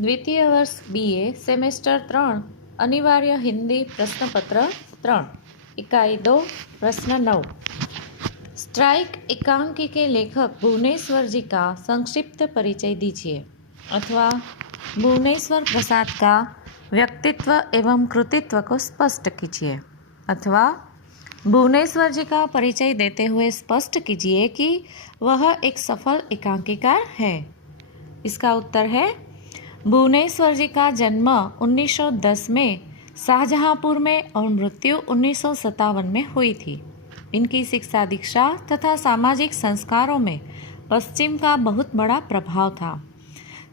द्वितीय वर्ष BA semester 3 अनिवार्य हिंदी प्रश्नपत्र 3 इकाई 2 प्रश्न 9। स्ट्राइक एकांकी के लेखक भुवनेश्वर जी का संक्षिप्त परिचय दीजिए अथवा भुवनेश्वर प्रसाद का व्यक्तित्व एवं कृतित्व को स्पष्ट कीजिए अथवा भुवनेश्वर जी का परिचय देते हुए स्पष्ट कीजिए कि वह एक सफल एकांकीकार है। इसका उत्तर है भुवनेश्वर जी का जन्म 1910 में शाहजहांपुर में और मृत्यु 1957 में हुई थी। इनकी शिक्षा दीक्षा तथा सामाजिक संस्कारों में पश्चिम का बहुत बड़ा प्रभाव था।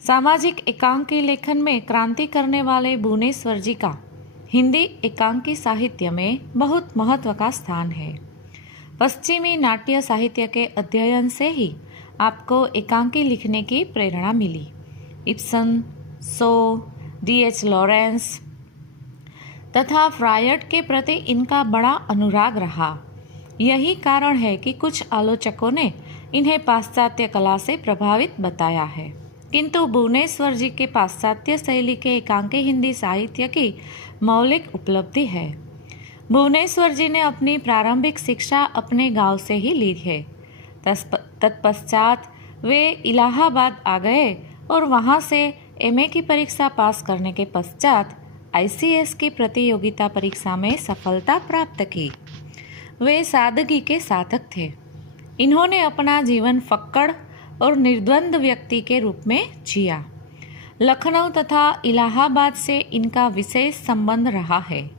सामाजिक एकांकी लेखन में क्रांति करने वाले भुवनेश्वर जी का हिंदी एकांकी साहित्य में बहुत महत्व का स्थान है। पश्चिमी नाट्य साहित्य के अध्ययन से ही आपको एकांकी लिखने की प्रेरणा मिली। इब्सन, सो, D.H. लॉरेंस तथा फ्रायड के प्रति इनका बड़ा अनुराग रहा। यही कारण है कि कुछ आलोचकों ने इन्हें पाश्चात्य कला से प्रभावित बताया है, किंतु भुवनेश्वर जी के पाश्चात्य शैली के एकांकी हिंदी साहित्य की मौलिक उपलब्धि है। भुवनेश्वर जी ने अपनी प्रारंभिक शिक्षा अपने गांव से ही ली है। तत्पश्चात वे इलाहाबाद आ गए और वहां से MA की परीक्षा पास करने के पश्चात ICS की प्रतियोगिता परीक्षा में सफलता प्राप्त की। वे सादगी के साधक थे। इन्होंने अपना जीवन फक्कड़ और निर्द्वंद व्यक्ति के रूप में जिया। लखनऊ तथा इलाहाबाद से इनका विशेष संबंध रहा है।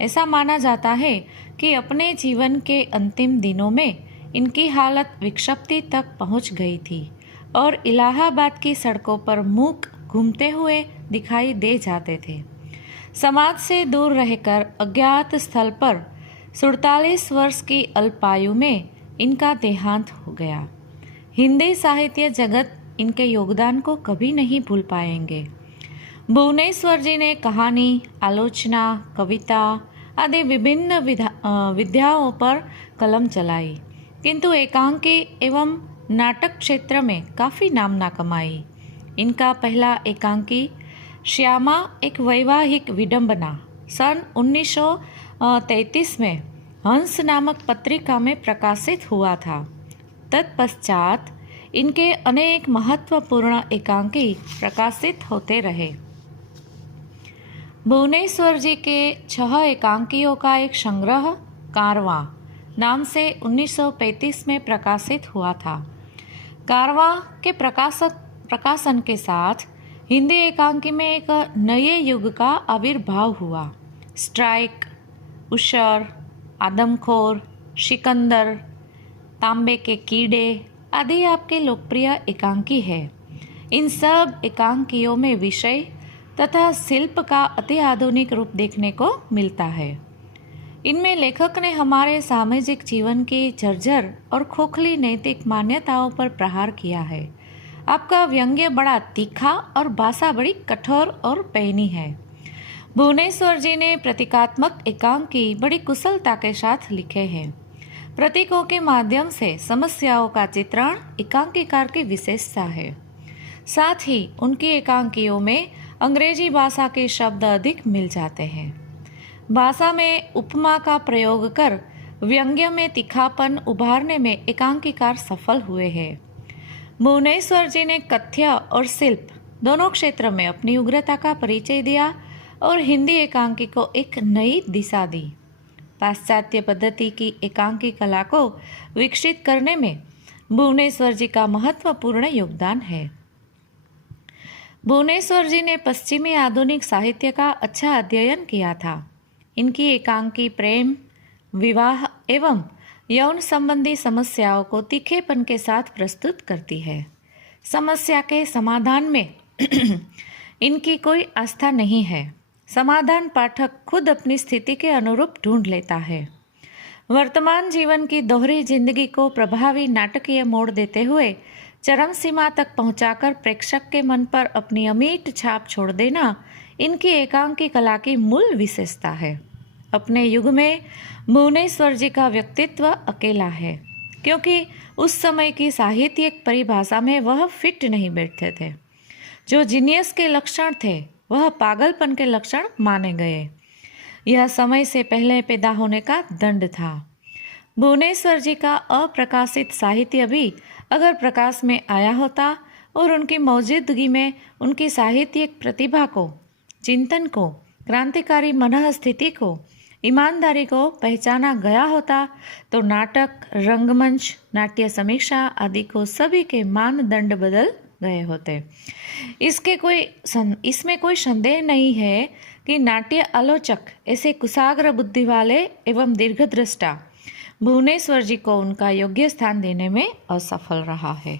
ऐसा माना जाता है कि अपने जीवन के अंतिम दिनों में इनकी हालत विक्षिप्ति तक पहुंच गई थी और इलाहाबाद की सड़कों पर मूक घूमते हुए दिखाई दे जाते थे। समाज से दूर रहकर अज्ञात स्थल पर 47 वर्ष की अल्पायु में इनका देहांत हो गया। हिंदी साहित्य जगत इनके योगदान को कभी नहीं भूल पाएंगे। भुवनेश्वर जी ने कहानी, आलोचना, कविता आदि विभिन्न विधाओं पर कलम चलाई, किंतु एकांकी एवं नाटक क्षेत्र में काफ़ी नाम ना कमाई। इनका पहला एकांकी श्यामा एक वैवाहिक विडंबना सन 1933 में हंस नामक पत्रिका में प्रकाशित हुआ था। तत्पश्चात इनके अनेक महत्वपूर्ण एकांकी प्रकाशित होते रहे। भुवनेश्वर जी के 6 एकांकियों का एक संग्रह कारवां नाम से 1935 में प्रकाशित हुआ था। कारवां के प्रकाशन के साथ हिंदी एकांकी में एक नए युग का आविर्भाव हुआ। स्ट्राइक, उशर, आदमखोर, सिकंदर, तांबे के कीड़े आदि आपके लोकप्रिय एकांकी है। इन सब एकांकियों में विषय तथा शिल्प का अति आधुनिक रूप देखने को मिलता है। इनमें लेखक ने हमारे सामाजिक जीवन की जर्जर और खोखली नैतिक मान्यताओं पर प्रहार किया है। आपका व्यंग्य बड़ा तीखा और भाषा बड़ी कठोर और पैनी है। भुवनेश्वर जी ने प्रतीकात्मक एकांकी बड़ी कुशलता के साथ लिखे हैं। प्रतीकों के माध्यम से समस्याओं का चित्रण एकांकीकार की विशेषता है। साथ ही उनकी एकांकियों में अंग्रेजी भाषा के शब्द अधिक मिल जाते हैं। भाषा में उपमा का प्रयोग कर व्यंग्य में तीखापन उभारने में एकांकीकार सफल हुए हैं। भुवनेश्वर जी ने कथ्य और शिल्प दोनों क्षेत्र में अपनी उग्रता का परिचय दिया और हिंदी एकांकी को एक नई दिशा दी। पाश्चात्य पद्धति की एकांकी कला को विकसित करने में भुवनेश्वर जी का महत्वपूर्ण योगदान है। भुवनेश्वर जी ने पश्चिमी आधुनिक साहित्य का अच्छा अध्ययन किया था। इनकी एकांकी प्रेम, विवाह एवं यौन संबंधी समस्याओं को तीखेपन के साथ प्रस्तुत करती है। समस्या के समाधान में इनकी कोई आस्था नहीं है। समाधान पाठक खुद अपनी स्थिति के अनुरूप ढूंढ लेता है। वर्तमान जीवन की दोहरी जिंदगी को प्रभावी नाटकीय मोड़ देते हुए चरम सीमा तक पहुंचाकर प्रेक्षक के मन पर अपनी अमिट छाप छोड़ देना इनकी एकांकी कला की मूल विशेषता है। अपने युग में भुवनेश्वर जी का व्यक्तित्व अकेला है, क्योंकि उस समय की साहित्यिक परिभाषा में वह फिट नहीं बैठते थे। जो जीनियस के लक्षण थे वह पागलपन के लक्षण माने गए। यह समय से पहले पैदा होने का दंड था। भुवनेश्वर जी का अप्रकाशित साहित्य भी अगर प्रकाश में आया होता और उनकी मौजूदगी में उनकी साहित्यिक प्रतिभा को, चिंतन को, क्रांतिकारी मनः स्थिति को, ईमानदारी को पहचाना गया होता तो नाटक, रंगमंच, नाट्य समीक्षा आदि को सभी के मानदंड बदल गए होते। इसमें कोई संदेह नहीं है कि नाट्य आलोचक ऐसे कुशाग्र बुद्धि वाले एवं दीर्घदृष्टा भुवनेश्वर जी को उनका योग्य स्थान देने में असफल रहा है।